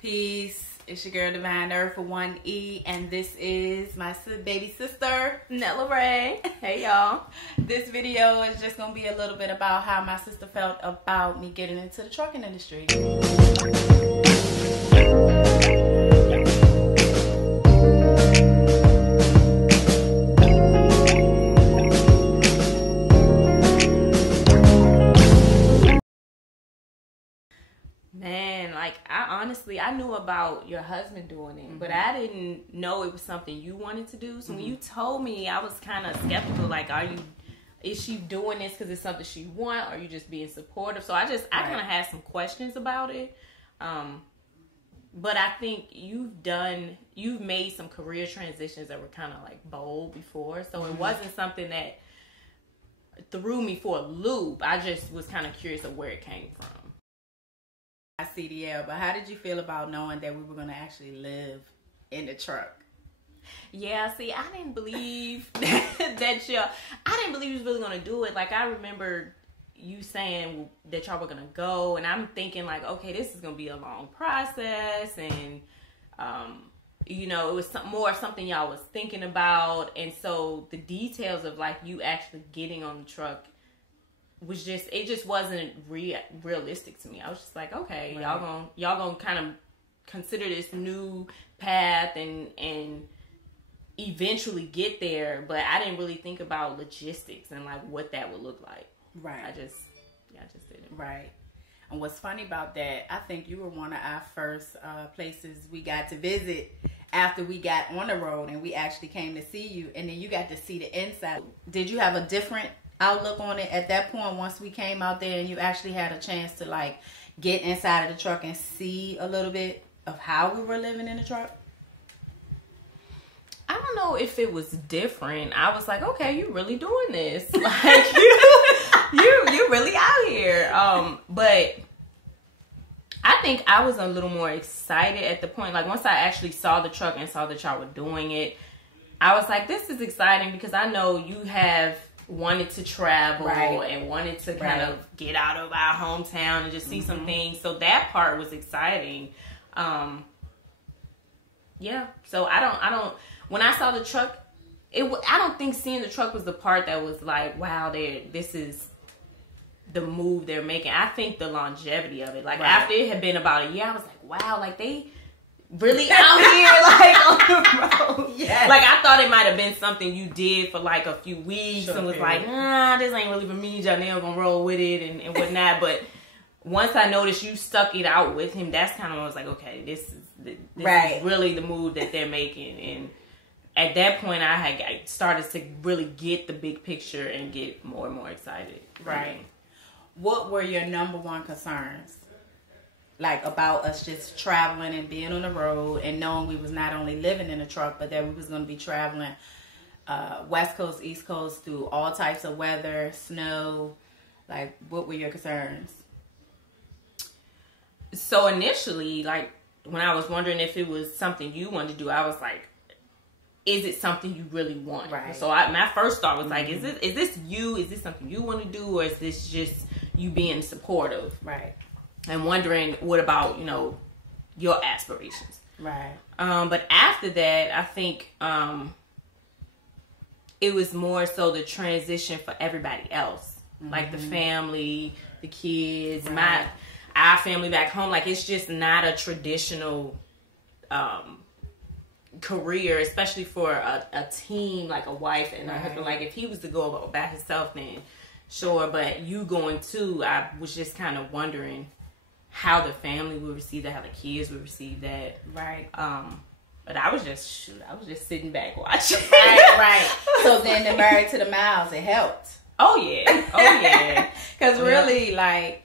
Peace. It's your girl Divinearth for 1E, and this is my baby sister Nella Ray. Hey y'all. This video is just gonna be a little bit about how my sister felt about me getting into the trucking industry. Man, like I knew about your husband doing it, but I didn't know it was something you wanted to do. So when you told me, I was kind of skeptical. Like, is she doing this because it's something she wants, or are you just being supportive? So I kind of had some questions about it. But I think you've made some career transitions that were kind of like bold before. So it wasn't something that threw me for a loop. I just was kind of curious of where it came from. CDL, but how did you feel about knowing that we were going to actually live in the truck? Yeah, see, I didn't believe that I didn't believe you was really going to do it. Like, I remember you saying that y'all were going to go, and I'm thinking like, okay, this is going to be a long process, and it was more something y'all was thinking about, and so the details of like you actually getting on the truck it just wasn't realistic to me. I was just like, okay, right. y'all gonna kind of consider this new path and eventually get there, but I didn't really think about logistics and like what that would look like. Right. I just didn't. Right. And what's funny about that, I think you were one of our first places we got to visit after we got on the road and we actually came to see you, and then you got to see the inside. Did you have a different outlook on it at that point once we came out there and you actually had a chance to like get inside of the truck and see a little bit of how we were living in the truck? I don't know if it was different. I was like, okay, you really doing this. Like you really out here. But I think I was a little more excited at the point. Like once I actually saw the truck and saw that y'all were doing it, I was like, this is exciting because I know you have wanted to travel and wanted to kind of get out of our hometown and just see some things. So that part was exciting. So I don't when I saw the truck, I don't think seeing the truck was the part that was like, wow, this is the move they're making. I think the longevity of it. Like after it had been about a year, I was like, wow, like they really out here like on the road. Yes. Like I thought it might have been something you did for like a few weeks and was like, nah, this ain't really for me. Janelle gonna roll with it and whatnot. But once I noticed you stuck it out with him, that's kind of when I was like, okay, this is really the move that they're making. And at that point, I started to really get the big picture and get more and more excited. Right. What were your number one concerns? Like about us just traveling and being on the road and knowing we was not only living in a truck, but that we was going to be traveling West Coast, East Coast through all types of weather, snow. Like, what were your concerns? So initially, like when I was wondering if it was something you wanted to do, I was like, is it something you really want? Right. So my first thought was like, is this you? Is this something you want to do? Or is this just you being supportive? Right. And wondering, what about, your aspirations? Right. But after that, I think it was more so the transition for everybody else. Like the family, the kids, our family back home. Like, it's just not a traditional career, especially for a team, like a wife and a husband. Like, if he was to go by himself, then sure. But you going too, I was just kind of wondering how the family would receive that, how the kids would receive that. Right. But I was just sitting back watching. Right. So then the Married to the Miles, it helped. Oh yeah. Because really, like,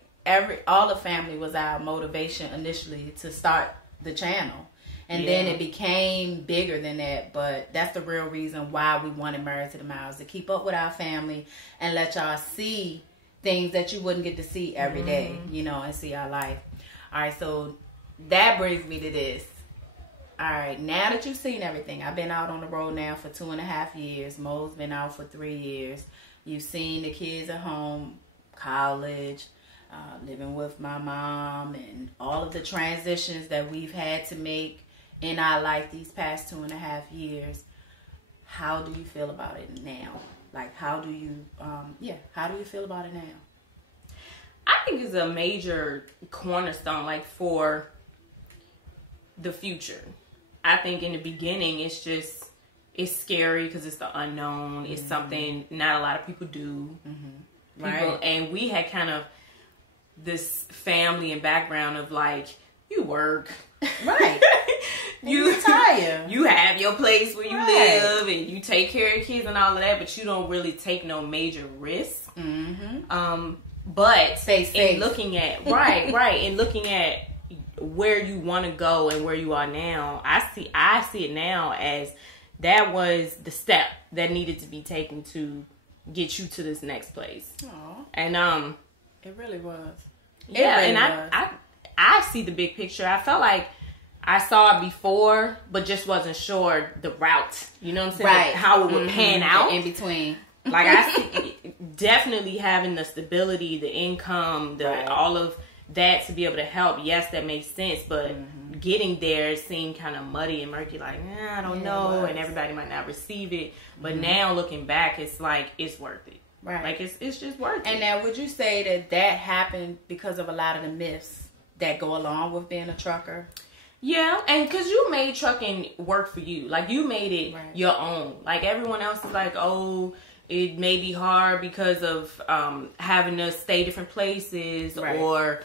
all the family was our motivation initially to start the channel. And then it became bigger than that. But that's the real reason why we wanted Married to the Miles, to keep up with our family and let y'all see things that you wouldn't get to see every day, and see our life. All right, so that brings me to this. All right, now that you've seen everything, I've been out on the road now for 2.5 years. Mo's been out for 3 years. You've seen the kids at home, college, living with my mom and all of the transitions that we've had to make in our life these past 2.5 years, how do you feel about it now? Like, how do you feel about it now? I think it's a major cornerstone, like, for the future. I think in the beginning, it's scary because it's the unknown. It's something not a lot of people do. Right. And we had kind of this family and background of, like, you work. Right. you retire. You have your place where you live and you take care of your kids and all of that, but you don't really take no major risks. But stay safe. In looking at and looking at where you want to go and where you are now, I see it now as that was the step that needed to be taken to get you to this next place. Aww. And it really was. I see the big picture. I felt like I saw it before, but just wasn't sure the route. You know what I'm saying? Right. Like how it would pan out in between. Like I see definitely having the stability, the income, all of that to be able to help. Yes, that makes sense, but getting there seemed kind of muddy and murky. Like, I don't know, and everybody might not receive it. But now looking back, it's like it's worth it. Right. Like it's just worth it. And now, would you say that happened because of a lot of the myths that go along with being a trucker? Yeah, and because you made trucking work for you. Like, you made it your own. Like, everyone else is like, oh, it may be hard because of having to stay different places or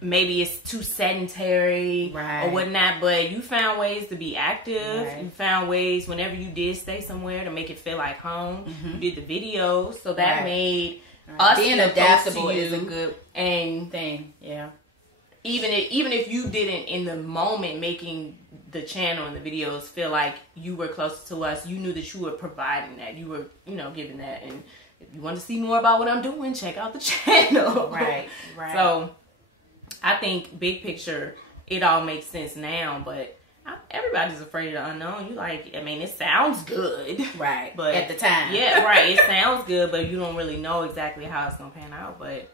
maybe it's too sedentary or whatnot. But you found ways to be active. You found ways whenever you did stay somewhere to make it feel like home. You did the videos. So that made us being adaptable is a good and thing. Yeah. Even if you didn't in the moment making the channel and the videos feel like you were closer to us, you knew that you were providing that. You were, giving that. And if you want to see more about what I'm doing, check out the channel. Right. So I think big picture, it all makes sense now, but everybody's afraid of the unknown. It sounds good. Right. But at the time. Yeah, right. It sounds good, but you don't really know exactly how it's going to pan out. But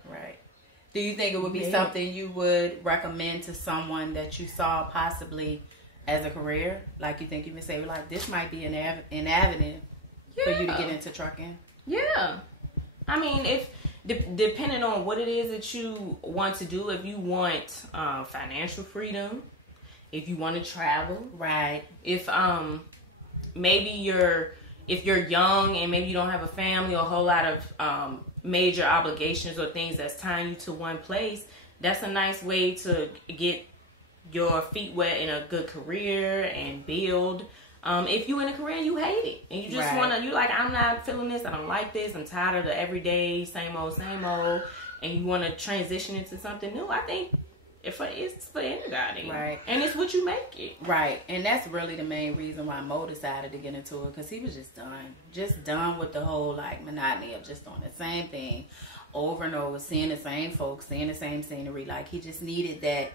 do you think it would be something you would recommend to someone that you saw possibly as a career? Like, you think you would say, like, this might be an avenue for you to get into trucking? Yeah. I mean, if depending on what it is that you want to do, if you want financial freedom, if you want to travel, if maybe if you're young and maybe you don't have a family or a whole lot of major obligations or things that's tying you to one place, that's a nice way to get your feet wet in a good career and build. If you in a career and you hate it and you just want to, you like, I'm not feeling this, I don't like this, I'm tired of the everyday same old, and you want to transition into something new, I think it's for anybody. And it's what you make it. And that's really the main reason why Mo decided to get into it, because he was just done with the whole like monotony of just doing the same thing over and over, seeing the same folks, seeing the same scenery. Like, he just needed that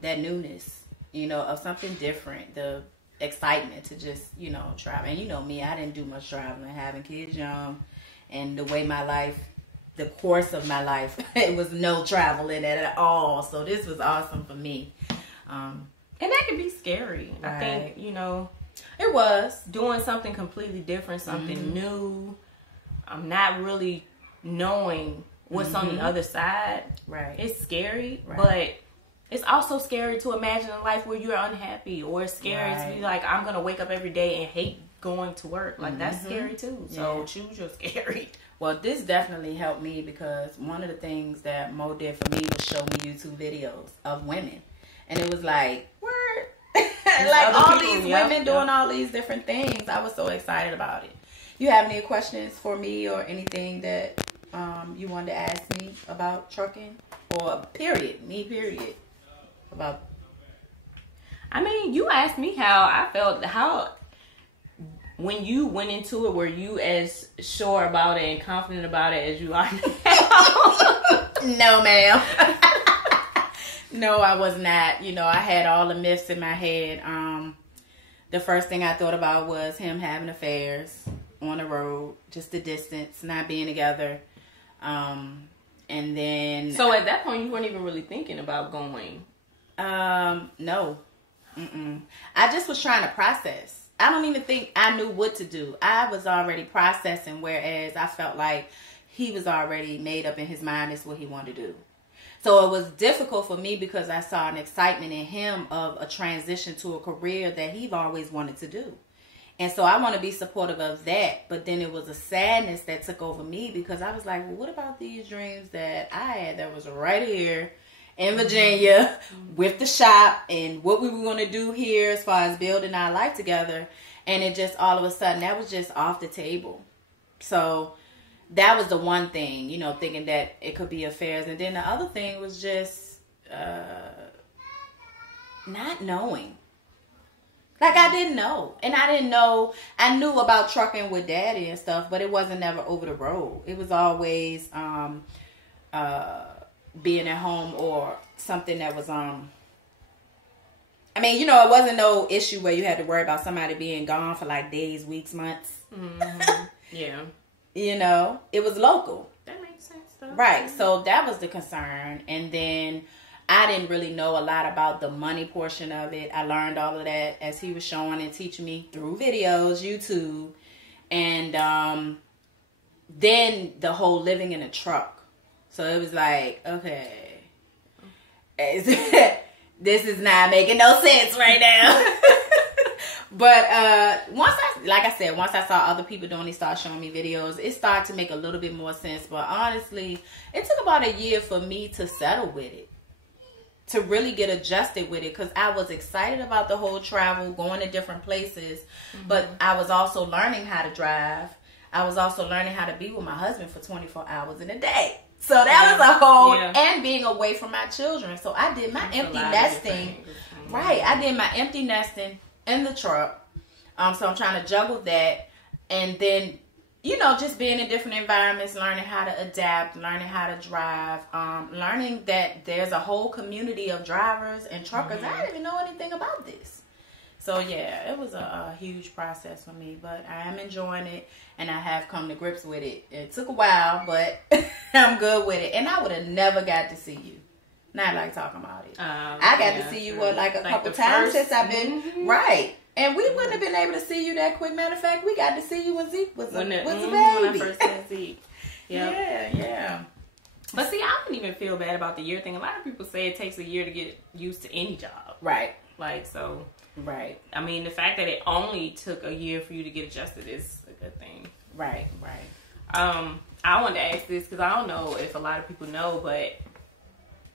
newness, of something different, the excitement to just, travel. And me, I didn't do much traveling, having kids young, and the way the course of my life, it was no travel in it at all. So this was awesome for me. And that can be scary. I think, it was doing something completely different, something new. I'm not really knowing what's on the other side. It's scary, but it's also scary to imagine a life where you're unhappy, or it's scary to be like, I'm going to wake up every day and hate going to work. Like, that's scary too. So choose your scary. Well, this definitely helped me, because one of the things that Mo did for me was show me YouTube videos of women. And it was like, word. Like, all these women doing all these different things. I was so excited about it. You have any questions for me or anything that you wanted to ask me about trucking? Or period. About. I mean, you asked me how I felt. When you went into it, were you as sure about it and confident about it as you are now? No, ma'am. No, I was not. I had all the myths in my head. The first thing I thought about was him having affairs on the road, just the distance, not being together. And then... So at that point, you weren't even really thinking about going? No. I just was trying to process. I don't even think I knew what to do. I was already processing, whereas I felt like he was already made up in his mind as what he wanted to do. So it was difficult for me because I saw an excitement in him of a transition to a career that he'd always wanted to do. And so I want to be supportive of that. But then it was a sadness that took over me because I was like, well, what about these dreams that I had that was right here in Virginia with the shop and what we were going to do here as far as building our life together. And it just all of a sudden, that was just off the table. So that was the one thing, you know, thinking that it could be affairs. And then the other thing was just not knowing. Like, I didn't know. And I didn't know. I knew about trucking with Daddy and stuff, but it wasn't never over the road. It was always being at home or something that was... I mean, you know, it wasn't no issue where you had to worry about somebody being gone for like days, weeks, months. Mm-hmm. Yeah. You know, it was local. That makes sense, though. Right. So that was the concern. And then I didn't really know a lot about the money portion of it. I learned all of that as he was showing and teaching me through videos, YouTube. And then the whole living in a truck. So it was like, okay, this is not making no sense right now. But once I saw other people doing it, started showing me videos, it started to make a little bit more sense. But honestly, it took about a year for me to settle with it, to really get adjusted with it, because I was excited about the whole travel, going to different places, but I was also learning how to drive. I was also learning how to be with my husband for 24 hours in a day. So that was a whole, and being away from my children. So I did my empty nesting. Right. I did my empty nesting in the truck. So I'm trying to juggle that. And then, you know, just being in different environments, learning how to adapt, learning how to drive, learning that there's a whole community of drivers and truckers. I didn't even know anything about this. So, yeah, it was a huge process for me, but I am enjoying it, and I have come to grips with it. It took a while, but I'm good with it, and I would have never got to see you. Not like talking about it. I got to see you, a couple times since I've been, right. And we wouldn't have been able to see you that quick. Matter of fact, we got to see you when Zeke was a baby. When I first had Zeke. Yep. Yeah. But see, I didn't even feel bad about the year thing. A lot of people say it takes a year to get used to any job. Right. Like, so... Right. I mean, the fact that it only took a year for you to get adjusted is a good thing. Right. I wanted to ask this because I don't know if a lot of people know, but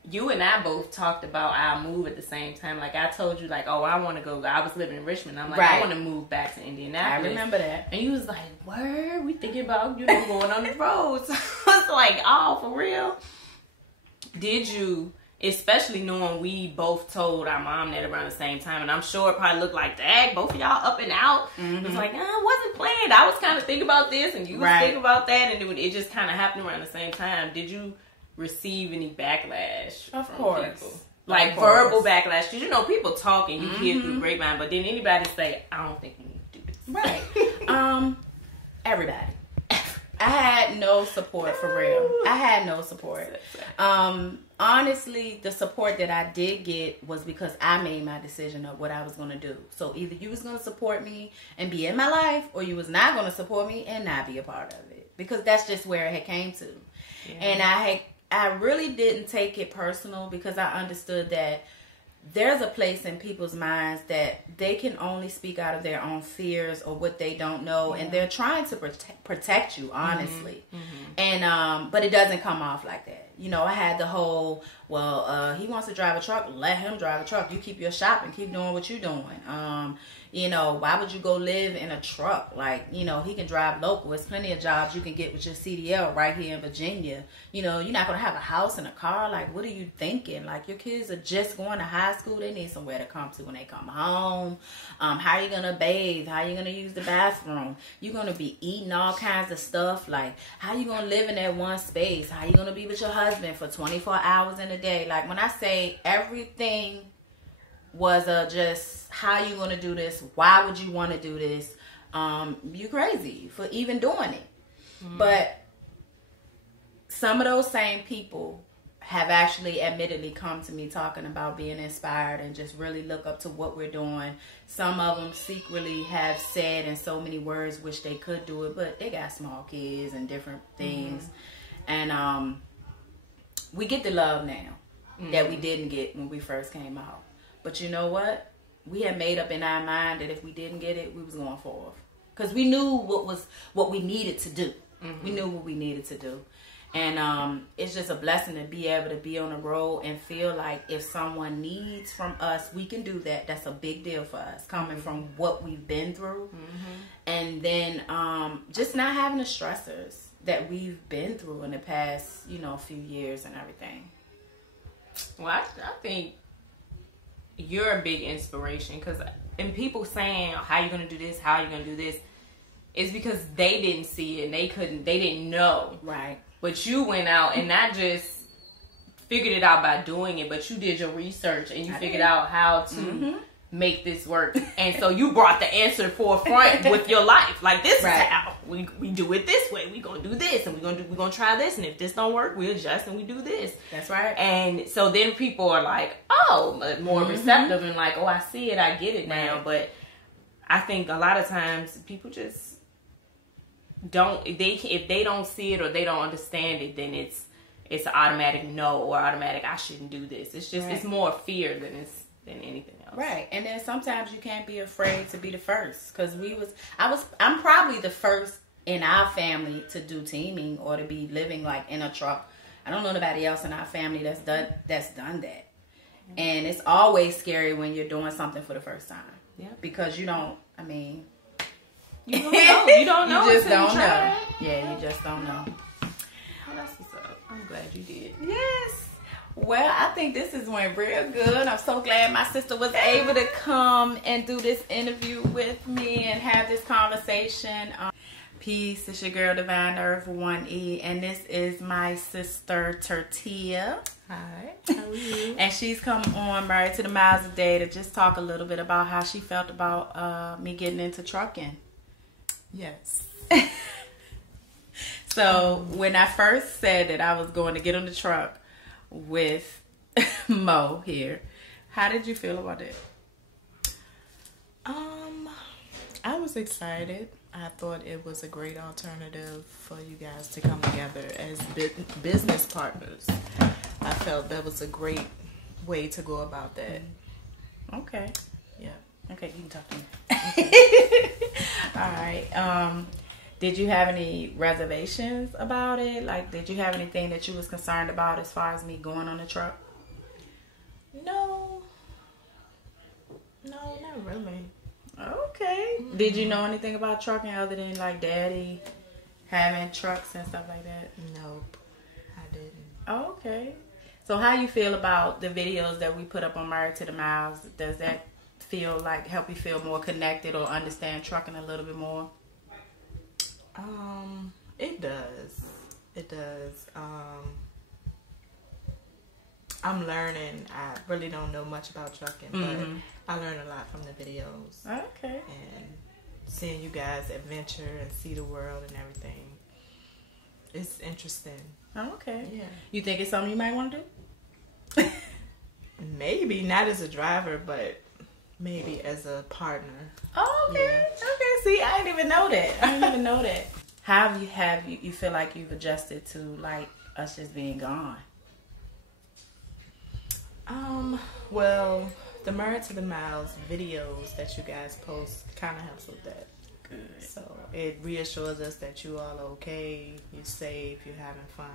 you and I both talked about our move at the same time. Like, I told you, like, oh, I want to go. I was living in Richmond. I'm like, I want to move back to Indianapolis. I remember that. And you was like, word, we thinking about, you know, going on the road. So I was like, oh, for real? Did you... Especially knowing we both told our mom that around the same time. And I'm sure it probably looked like, dang, both of y'all up and out. It was like, I wasn't planned. I was kind of thinking about this and you was thinking about that. And it just kind of happened around the same time. Did you receive any backlash from course. People? Like verbal backlash? Because, you know, people talk and you hear through the grapevine. But did anybody say, I don't think you need to do this? Right. Everybody. I had no support, for real. I had no support. Honestly, the support that I did get was because I made my decision of what I was going to do. So either you was going to support me and be in my life, or you was not going to support me and not be a part of it. Because that's just where it had came to. Yeah. And I really didn't take it personal, because I understood that there's a place in people's minds that they can only speak out of their own fears or what they don't know, and they're trying to protect you, honestly. And but it doesn't come off like that. You know, I had the whole, he wants to drive a truck, let him drive a truck. You keep your shop and keep doing what you're doing. You know, why would you go live in a truck? Like, you know, he can drive local. There's plenty of jobs you can get with your CDL right here in Virginia. You know, you're not going to have a house and a car. Like, what are you thinking? Like, your kids are just going to high school. They need somewhere to come to when they come home. How are you going to bathe? How are you going to use the bathroom? You're going to be eating all kinds of stuff. Like, how are you going to live in that one space? How are you going to be with your husband for 24 hours in a day? Like, when I say everything was just, how you going to do this? Why would you want to do this? You crazy for even doing it. But some of those same people have actually admittedly come to me talking about being inspired and just really look up to what we're doing. Some of them secretly have said in so many words wish they could do it, but they got small kids and different things. And we get the love now that we didn't get when we first came out. But you know what? We had made up in our mind that if we didn't get it, we was going forth. Because we knew what we needed to do. We knew what we needed to do. And it's just a blessing to be able to be on the road and feel like if someone needs from us, we can do that. That's a big deal for us, coming from what we've been through. And then just not having the stressors that we've been through in the past, you know, few years and everything. Well, I think you're a big inspiration, because and people saying how you gonna do this, how you gonna do this, is because they didn't see it and they didn't know. Right. But you went out and not just figured it out by doing it, but you did your research and you figured out how to make this work. And so you brought the answer forefront with your life. Like, this is how we do it this way. We're gonna do this, and we're gonna try this, and if this don't work, we adjust and we do this. That's right. And so then people are like, oh, more receptive and like, oh, I see it, I get it now. But I think a lot of times people just don't, if they don't see it or they don't understand it, then it's an automatic no or automatic I shouldn't do this. It's just it's more fear than anything else. Right. And then sometimes you can't be afraid to be the first, because I'm probably the first in our family to do teaming or to be living like in a truck. I don't know nobody else in our family that's done that. And it's always scary when you're doing something for the first time. Yeah. Because you don't know. You don't know. You just don't know. Yeah, you just don't know. Oh, that's what's up. I'm glad you did. Yes. Well, I think this has went real good. I'm so glad my sister was able to come and do this interview with me and have this conversation. Peace. It's your girl Divinearth 1E, and this is my sister Tortilla. Hi. How are you? And she's come on Married to the Miles today to just talk a little bit about how she felt about me getting into trucking. Yes. So when I first said that I was going to get on the truck with Mo here, how did you feel about it? I was excited. I thought it was a great alternative for you guys to come together as business partners. I felt that was a great way to go about that. Okay. Yeah. Okay, you can talk to me. Okay. All right. Did you have any reservations about it? Like, did you have anything that you was concerned about as far as me going on the truck? No, not really. Okay. Did you know anything about trucking other than like Daddy having trucks and stuff like that? Nope, I didn't. Oh, okay. So how you feel about the videos that we put up on Married to the Miles? Does that feel like help you feel more connected or understand trucking a little bit more? It does. It does. I'm learning. I really don't know much about trucking, but I learn a lot from the videos. Okay. And seeing you guys adventure and see the world and everything. It's interesting. Okay. Yeah. You think it's something you might want to do? Maybe not as a driver, but maybe as a partner. Oh, okay. Yeah. Okay. See, I didn't even know that. How have you feel like you've adjusted to like us just being gone? Well, the Married to the Miles videos that you guys post kind of helps with that. Good. So it reassures us that you all are okay, you're safe, you're having fun,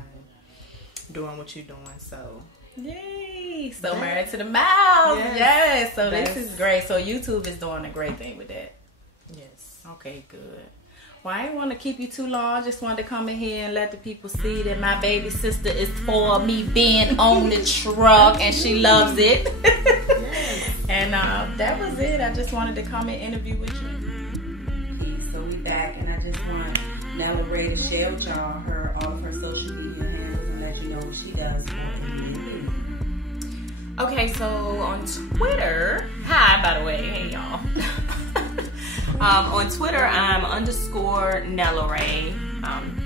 doing what you're doing. So yay! So Married to the Miles, yes. So this is great. So YouTube is doing a great thing with that. Yes. Okay, good. Well, I didn't want to keep you too long. I just wanted to come in here and let the people see that my baby sister is for me being on the truck, and she loves it. Yes. And that was it. I just wanted to come and interview with you. So we back, and I just want Nella Ray to share with y'all all of her social media handles and let you know what she does for me. Okay, so on Twitter, hi, by the way, hey y'all. On Twitter, I'm _Nella Ray.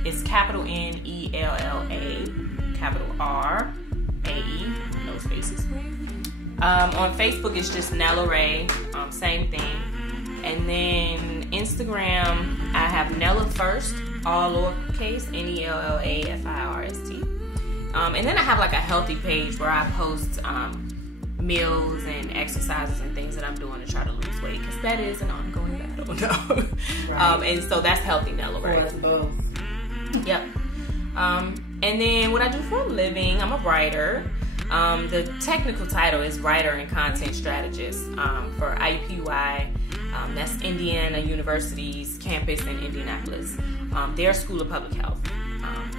It's capital NELLARAY. NELLA, capital R-A-E, no spaces. On Facebook, it's just Nella Ray, same thing. And then Instagram, I have Nella First, all lowercase, NELLAFIRST. And then I have like a healthy page where I post meals and exercises and things that I'm doing to try to lose weight, because that is an ongoing battle. No. Right. And so that's Healthy Nella Ray. For us both. Yep. And then what I do for a living, I'm a writer. The technical title is Writer and Content Strategist for IUPUI. That's Indiana University's campus in Indianapolis. Their School of Public Health.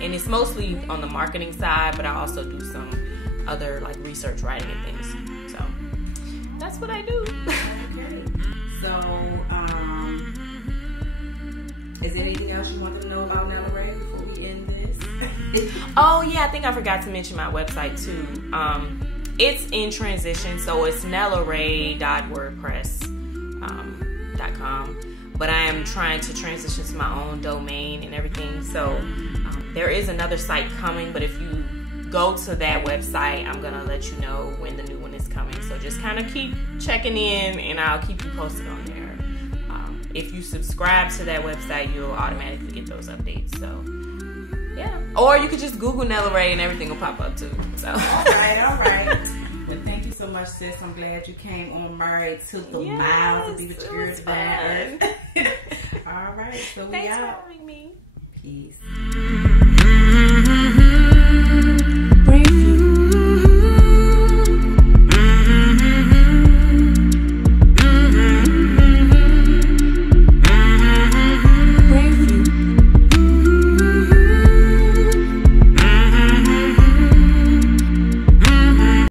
And it's mostly on the marketing side, but I also do some other like research writing and things. So that's what I do. Okay. So, is there anything else you want to know about Nella Ray before we end this? Oh yeah, I think I forgot to mention my website too. It's in transition, so it's nellaray.wordpress.com. But I am trying to transition to my own domain and everything. So there is another site coming, but if you go to that website, I'm gonna let you know when the new one is coming. So just kind of keep checking in, and I'll keep you posted on there. If you subscribe to that website, you'll automatically get those updates. So yeah, or you could just Google Nella Ray and everything will pop up too. So all right. Well, thank you so much, sis. I'm glad you came on Murray, took the mile to be with your Divinearth. All right, so we Thanks out. for having me. Peace.